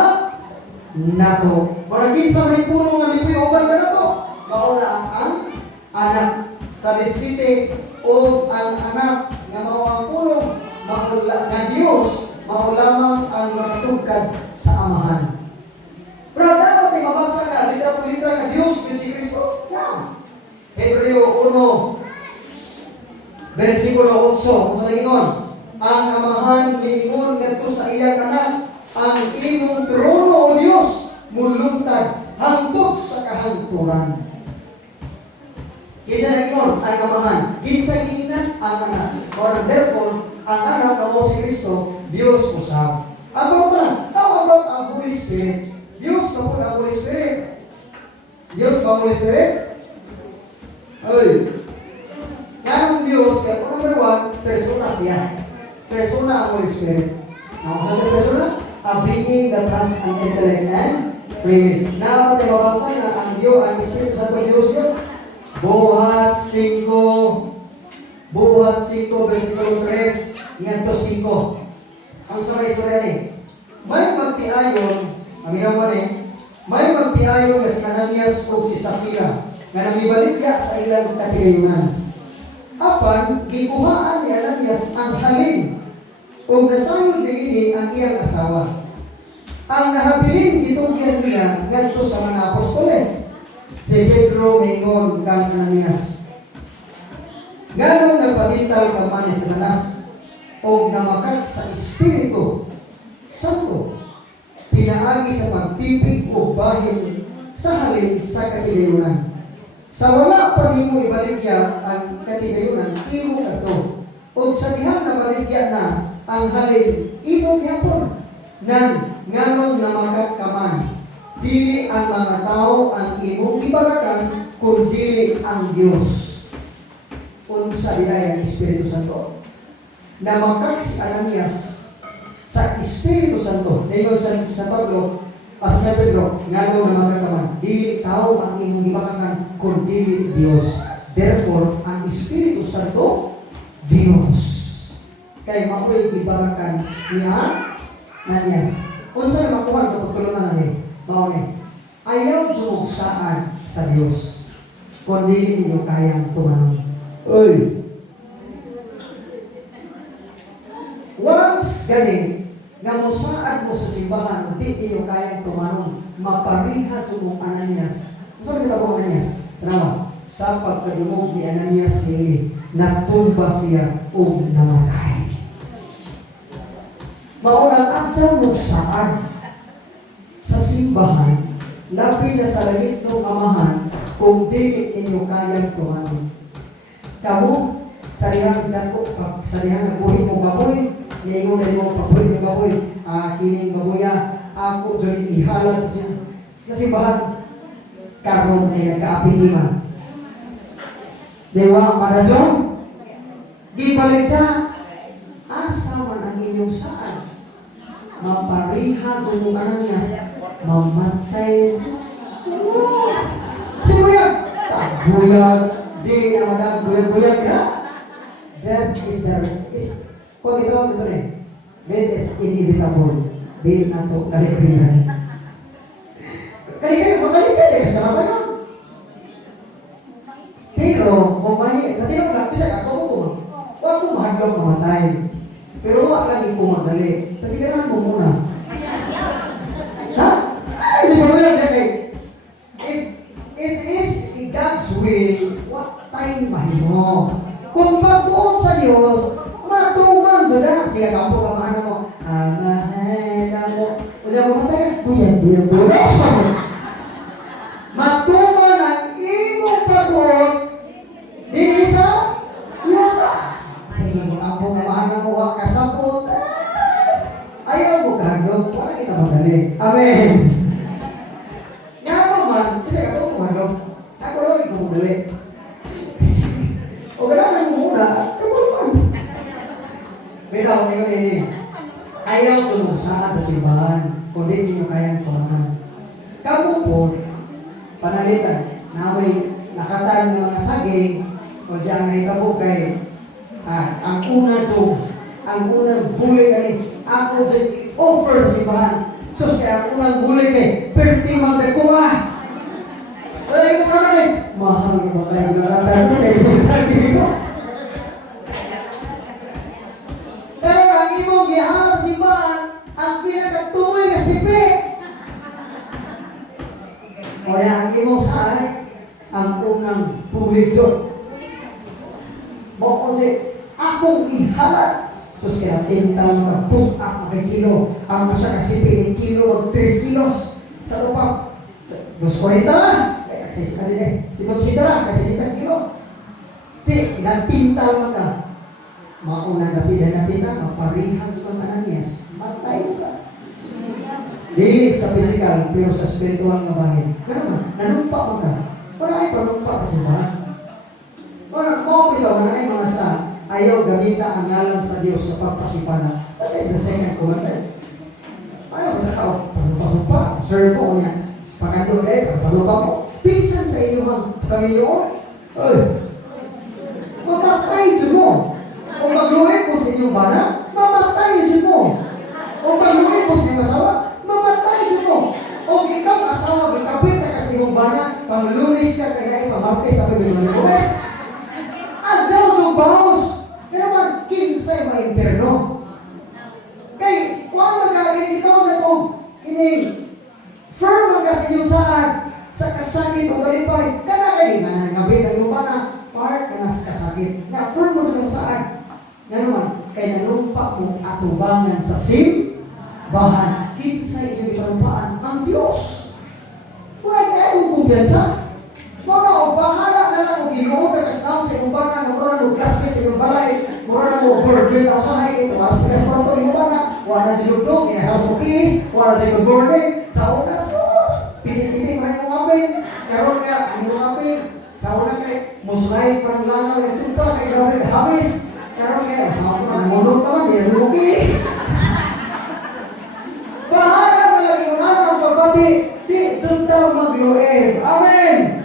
nato. Marang kinsa may pulo nga mipuyo, uban ka nato. Mao na ang anak. Sa 17, o ang anak nga mao ang pulong nga Diyos, mao lamang ang matugkad sa amahan. Pero dapat ay mabasa ka, litra po litra nga Diyos, Diyos si Kristo. Na. Hebreo 1, versikulo 8, kung sa ingon, ang amahan miingon ngadto sa iyang anak, ang imong trono o Diyos, mulungtad hangtod sa kahangturan. Kinsa nag-ingon ang amahan, kinsa giingnan ang anak. Or therefore, ang anak na si Kristo, Diyos usab. Ang mga how about ang Holy Spirit? Diyos na po ang Holy Spirit. Diyos ba ang Holy Spirit? Ay. Ganong Diyos, kaya number 1, persona siya. Persona ang Holy Spirit. Ang sabi persona, a being that has an intellect and free will. Naman tayo mabasa na ang Diyos, ang Espiritu Santo Diyos yun. Buhat 5, versikulo 3, ngadto 5. Ang sa may istorya ni, may magtiayon, aminawan may magtiayon nga si Ananias o si Safira, nga namibaligya sa ilang katigayunan. Apan, gikuhaan ni Ananias ang halin, o nasayod ni ang iyang asawa. Ang nahabilin gitungyan niya ngadto sa mga apostoles. Si Pedro maingon kang Ananias, ganong nagpatintal ka man ni Satanas, o namakat sa Espiritu Santo, pinaagi sa pagtipig o bahin sa halin sa katigayunan. Sa wala pa nimo ibaligya ang katigayunan, imo kadto. O sa dihang na baligya na ang halin, imo gyapon. Nang nganong namakat ka man, dili ang mga tao ang imong ibagakan, kundi ang Dios. Unsa diay ang Espiritu Santo? Namakat si Ananias sa Espiritu Santo. Dayon sa Pablo, sa Pedro, ngano namakat ka man, dili tao ang imong ibagakan, kundi Dios. Therefore, ang Espiritu Santo, Dios. Kay mao'y ibagakan niya Ananias. Unsa makuha sa pagtulungan natin? Mao ni. Ayaw sumugsaan sa Diyos. Kundi ninyo kayang tumanong. Oy! Once galing, nga musaan mo sa simbahan, di ninyo kayang tumanong, maparihan sa mong Ananias. Sabi nila ko Ananias, Rama, sa pagkadumog ni Ananias ni natumba siya o namatay. Maunang atsa mo saan sa simbahan, labi na sa langit ng amahan, kung di ninyo kayang tumanong. Kamu, sarihang dako, sarihang nabuhin mo baboy, niingon na mo pabuhin ng baboy, kining baboya, ako dyan ihalag sa simbahan, karon ay nagkaapiliman. Dewa, Madajong, di balik siya, asa man ang inyong saan? Maparihan sa mga Ananias, mamatay. Sino yan? Buyag, di na madang buyag-buyag na. That is kung ito rin, that is inevitable. Di na ito kalipingan. Kalipin, kasi namatay yan. Pero, kung may, natinong lang, bisa ako mo, huwag mo mahadlong mamatay. Pero huwag lagi kumadali. Kasi kailangan mo muna. Ha? Ay, siguro yan, if it is in God's will, what time mahimo? Kung pagbuot sa Diyos, matuman doon na. Siya kampo ka maano mo, amahay na mo. O diyan mo matay, buyag. Matuman ang imong pagbuot, di sa lupa. Sige, kung ang pumamahan mo ang kasapot, ayaw mo kahadlong, wala kita magaling. Amen. Nga naman, kasi ako kahadlong, ako lang ikaw magaling. O kailangan mo muna, kamulan. Bitaw, ngayon ini, ayaw tumusahan sa simbahan, kundi hindi nyo kayang tumahan. Kamu po, panalitan, na may nakatan ng mga saging, o diyan na itabo kay ang unang bulay kani ako dyan i-offer sa simbahan. Sus, kaya ang unang bulay kay perti magdakuha. Ay, ko na rin. Mahal yung mga kayo nakatan ko kay simbahan ko. Pero ang imong gihalang simbahan, ang pinagatuloy na sipi. Kaya ang imong saan, ang unang publikyo. Bako si akong ihalat. So siya, tintang magpuk ako kay kilo. Ang sa kasipi, kilo o 3 kilos. Sa lupa, 240 lang. Kaya kasi sa kanila, 50 lang, kasi 10 kilo. Di, inatintal mo ka. Mauna na pinanapita, maparihan sa mga Ananias. Matay ka. Dili sa physical, pero sa spiritual nga bahin. Kaya naman, nanumpa mo ka. Wala ay panumpa sa simbahan. Wala mo pito, wala ay mga sa ayaw gamita ang ngalan sa Diyos sa pagpasipana. That is the second commandment. Ayaw, panumpa-sumpa. Serve mo niya. Pagandun panumpa mo. Pisan sa inyong Panginoon. Ay, mamatay dyan mo. Kung magluhin mo sa inyong bana, mamatay dyan mo. Kung magluhin mo sa inyong asawa, mamatay dyan mo. Kung ikaw asawa, ikapit na kasi yung bana, panglunis ka kaya ipamartes, tapi binulis. Adyaw sa baos. Kaya naman, kinsay ma-imperno. Kay, kung magkakini, ito na ito, kining, firm ang kasi yung saan, sa kasakit o galipay, kanakay, nanangabit ang yung bana, part na sa kasakit. Na firm mo yung saan. Nga naman, kaya nanumpa mong atubangan sa simbahan, kinsay yung ipanumpaan ang Diyos. Kung ay mong kumpiyansa, mga o bahala na lang o ginuod na kasama sa iyong bana, nga mura na mo klasket sa iyong balay, mura na mo burden na usahay, ito, aspiras pa ito iyong bana, wala na dilugdog, iharas mo kinis, wala na iyong burden, sa una, sus, pinik-pinik mo na iyong apin, karoon nga, ang iyong apin, sa una kay, muslay parang lanaw, yung tupa, kay grabe, habis, karoon nga, sa una, namunod naman, hindi na iyong kinis. Bahala na lang iyong anak, pagpati, di, junta mag-loeb. Amen!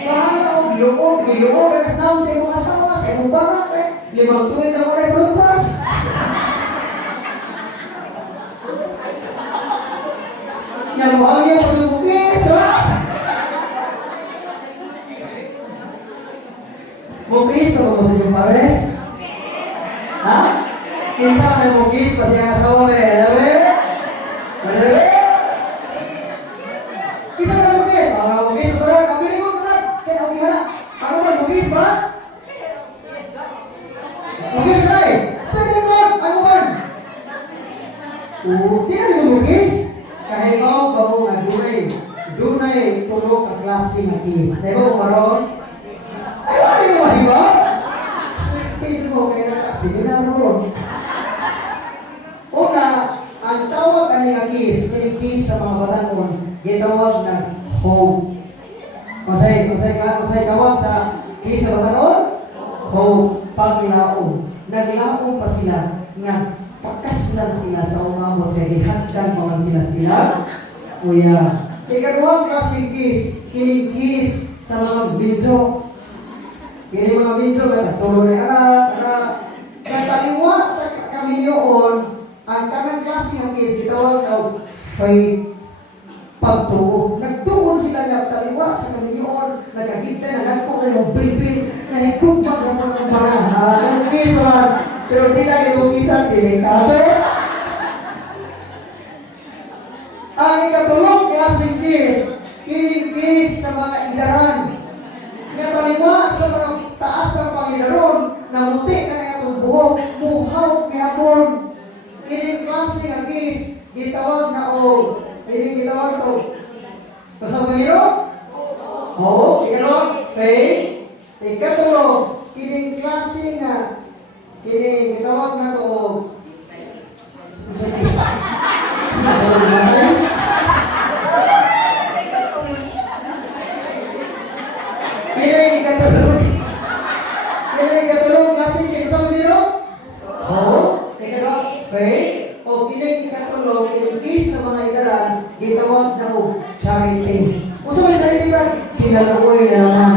Bahala o giluod ang kasama sa imong asawa, sa imong banak, 5 tuwid na wala pagpas. Yang mo ang iyong pagpupukis, Mugis ka mo sa inyong pares? Ha? Kinsa ka na mugis pa siya asawa may alawe? Alawe? Kinsa ka na mugis? Mugis ba? Kapili mo ka na. Kaya okay na. Ano ba, mugis ba? Mugis ka na eh. Pwede ko, ano ba? Di na rin mugis. Kahit ikaw nga dunay tulog ka klase nga kis. Diba mo karoon? Ay, wala yung mahiba? Sige mo, kaya na, sige na mo. Una, ang tawag ani nga kis sa mga batanon, gitawag na hope. Masay tawag sa kis sa batanon? Hope, paglaom. Naglaom pa sila nga pakaslan sila sa umabot kaya gihagdan pa man sila. Kuya, ikaduhang klaseng kis, kining kis sa mga bidyo. Kini mga bidyo, tulo na anak. Kataliwa sa kaminyoon, ang kanang klase ng kis, itawag na faith, pagtuo. Nagtuon sila na taliwa sa kaminyoon, nagagita na nagpo kayo bilbil, nahigupag ang mga para. Ang kis naman, pero di na yung kisan, delikado. Ang ikatulong klaseng kis, kining kis sa mga ilaran. Nataliwa sa mga taas ng Panginoon, namuti na nga itong buhok, buhaw kayapon. Kining klase ng kis, gitawag na o, gitawag to. Basta Panginoon? Oo, ikatulong, faith. Ikatulong, kining klase na, kining gitawag na to o, Kinay-ikatulong klaseng kis ito biro? Oo. Ikatulong, faith. O kinay-ikatulong, kinis sa mga ilaran, gitawag na o charity. Kung sa mga charity ba? Kinalukoy na naman.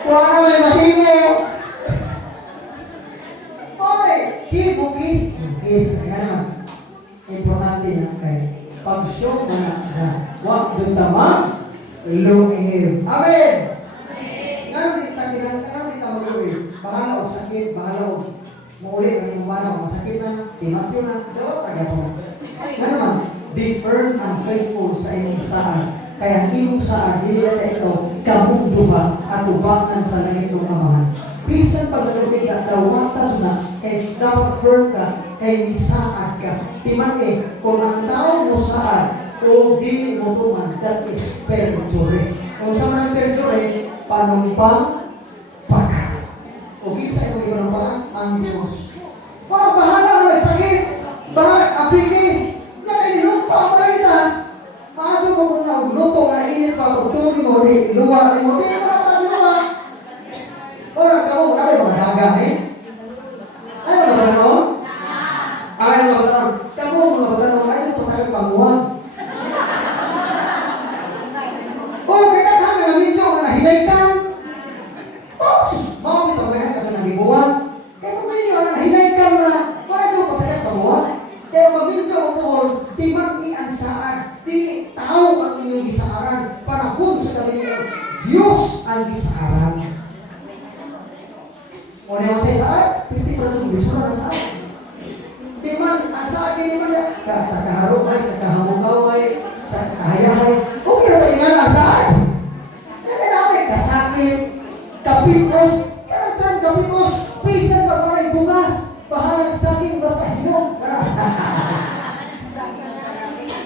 Kuha na may mahimo. Okay. Kibukis. Kis. Kaya naman. Importante na kayo. Pag-show mo na wag yung tamang luhim. Amen! Ngayon di tamaluhin. Bahala o sakit, bahala o muuwi ng iyong banaw. Masakit na, timatyo na, daw taga po. Ngayon naman, be firm and faithful sa iyong saan. Kaya iyong saan, hindi na ito, kabugduha at ubangan sa langit ng amahan. Bisan paglalugin na dawatan na, kay dapat firm ka, kay misaad ka. Timan kung ang tao mo saan, o dili mo tuman, that is perjure. Kung sa mga perjure, panumpang pagka. O kinsa yung ipanumpang ang Diyos. Mga bahala na sakit, bahala apiki, nakinilumpa mo na kita. Maado mo kung nagluto na init pa, kung tuli mo, di luwa, di mo, di marata luwa. Orang kamu, ada yang berdaga Ada yang berdaga Ada yang berdaga Kamu berdaga itu petani panguan. Oh, kita kan dengan hijau, dengan hinaikan. Oh, mau kita berdaga kasi nagibuan. Kaya kung may orang hinaikan na, mana itu petani panguan. Kaya maminjaw po, timang iansaar, di tahu ang inyong gisaaran, panahon sa kalimutan. Diyos ang gisaaran. O naman sa saat, piti ko lang bisura na saat. Di man, ang saat kini man sa kaharupay, sa kahamugaway, sa kahayahay. Okay na tayo nga ang saat. Dami namin, kasakit, kapitos, kapitos, pisan pa malay bungas, bahalang saking basta hinom.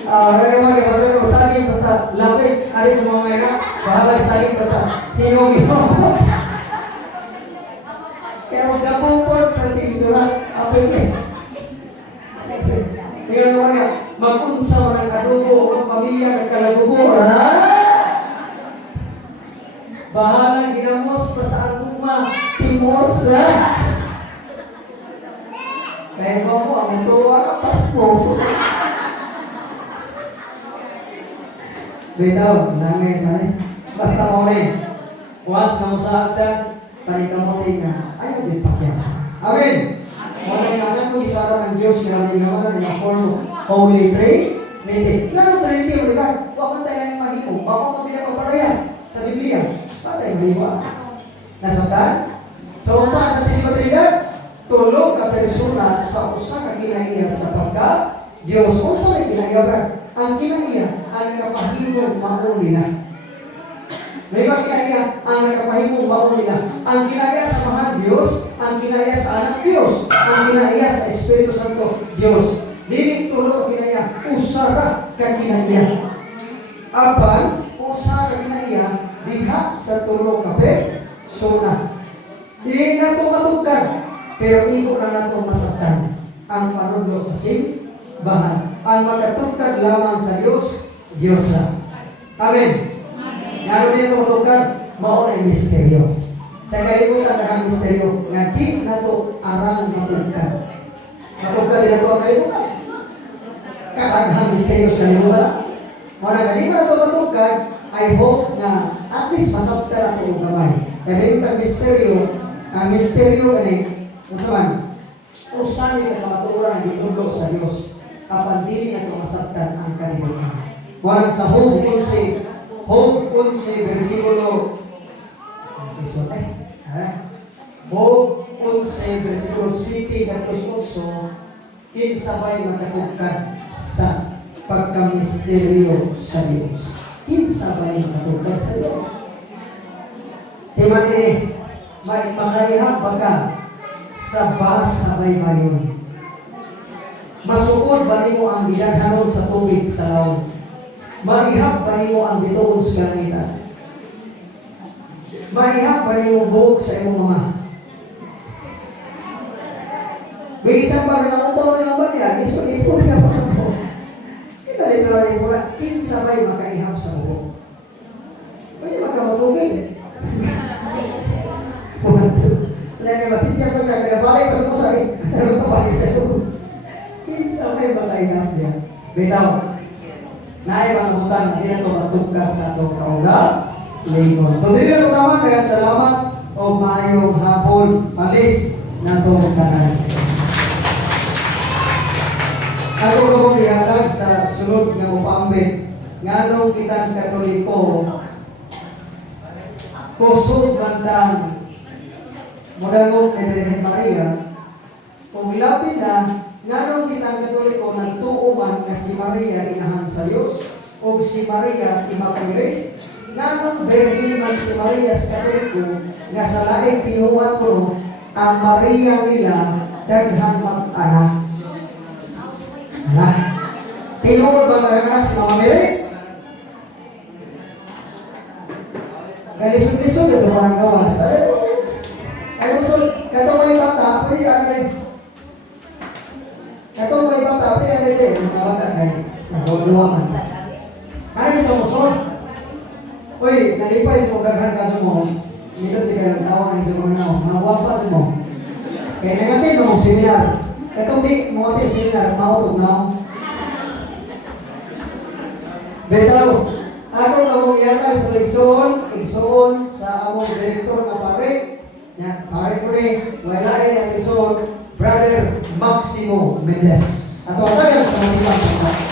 Nagawa niya, basta ko saking basta lapit, ari ko mamaya, bahalang saking basta hinom. Kaya huwag na pupot, nanti bisurat, apa ini? Tingnan naman niya, mag-unsa mo ng kadugo, ang pamilya ng kalagubo, bahalang ginamos pa sa aguma, timor sa. Kaya mo ang tuwa ka Pasko. Bitaw, langit na basta mo rin. Once na mo sa agdan, panikamutin na ayaw din pakyasa. Amen! Mga inangan ko isara ng Diyos na nalingaman na form Holy Trinity. Lalo Trinity, di ba? Huwag man tayo na yung mahimo. Huwag man tayo na ba yan? Sa Biblia, patay ba iba? Nasabtan? So, unsa sa testimonialidad? Tulog ka persona sa usa ka kinaiya sa pagka Dios. Unsa may kinaiya ba? Ang kinaiya ang nakapahimong mao nila. May ba kinaiya ang nakapahimong mao nila? Ang kinaiya sa mahal Dios, ang kinaiya sa anak Dios, ang kinaiya sa Espiritu Santo Dios. Dili tulog ka kinaiya, usara ka kinaiya. Apan usa ka kinaiya diha sa tulog ka persona. Di na ito matugkad, pero iko na nato masaktan ang panudlo sa simbahan. Ang magkatugkad lamang sa Diyos, Diyosa. Amen. Naroon din ito matugkad, mauna yung misteryo. Sa kalimutan na ang misteryo, nga di na ito arang matugkad. Matugkad din ito ang kalimutan. Kakaghang misteryo sa kalimutan. Muna nga di na ito matugkad, I hope na at least masaktan ito ang gamay. Kaya yung ang misteryo ani usaman usan ni kamaturan ang gitudlo sa Dios apan dili na masabtan ang kalibutan. Warang sa Job 11 bersikulo Job 11 bersikulo 7 hanggang 8 kinsabay makatugkad sa pagkamisteryo sa Dios. Kinsabay makatugkad sa Dios. Timan ini makayahap ba ka sa basa baybayon? Masukod ba nimo ang gidaghanon sa tubig sa laon? Maihap ba nimo ang bituon sa kalangitan? Maihap ba nimo buhok sa imong mama? Bisan ba na ubaw na ba niya? Iso ipo niya pa mo. Kita di sura ipo na, kinsa ba'y makaihap sa buhok? Pwede makamabugin. Lagi masitya ko kagabay ko sa sarong tabay kaso. Kinsa may makainap niya. Bitaw. Naay bang utang di na to matugkad sa atong kaugalingon. So dili na tama kaya salamat o maayong hapon. Alis na to tanan. Ako ko ihatag sa sunod nga upambit nganong kitang Katoliko kusog bantang mudagog ni Birhen Maria, kung ilapin na, nganong kitang Katoliko nagtuuman na si Maria inahan sa Diyos, o si Maria Immaculate, nganong Birhen man si Maria sa Katoliko, nga sa laing pinuwan ko, ang Maria nila, daghan mag-anak. Anak. Tinuod ba mag-anak si Mama Mary? Kalisod-lisod ito parang gawas. Ay, katong may bata, pwede ka rin. Katong may bata, pwede ka rin. Mga bata kayo, nagawagawa man. Ano ito mo, sir? Uy, nalipay sa daghan ka mo. Dito siya tawag ang ito mo na. Mga wapa mo. Kaya negative mo, seminar. Katong di, mga tip seminar, mahutog na. Betaw, ako kamong yata sa igsoon sa among direktor na pare. Na pare ko rin, wala rin ang Brother Maximo Mendez. At wala sa mga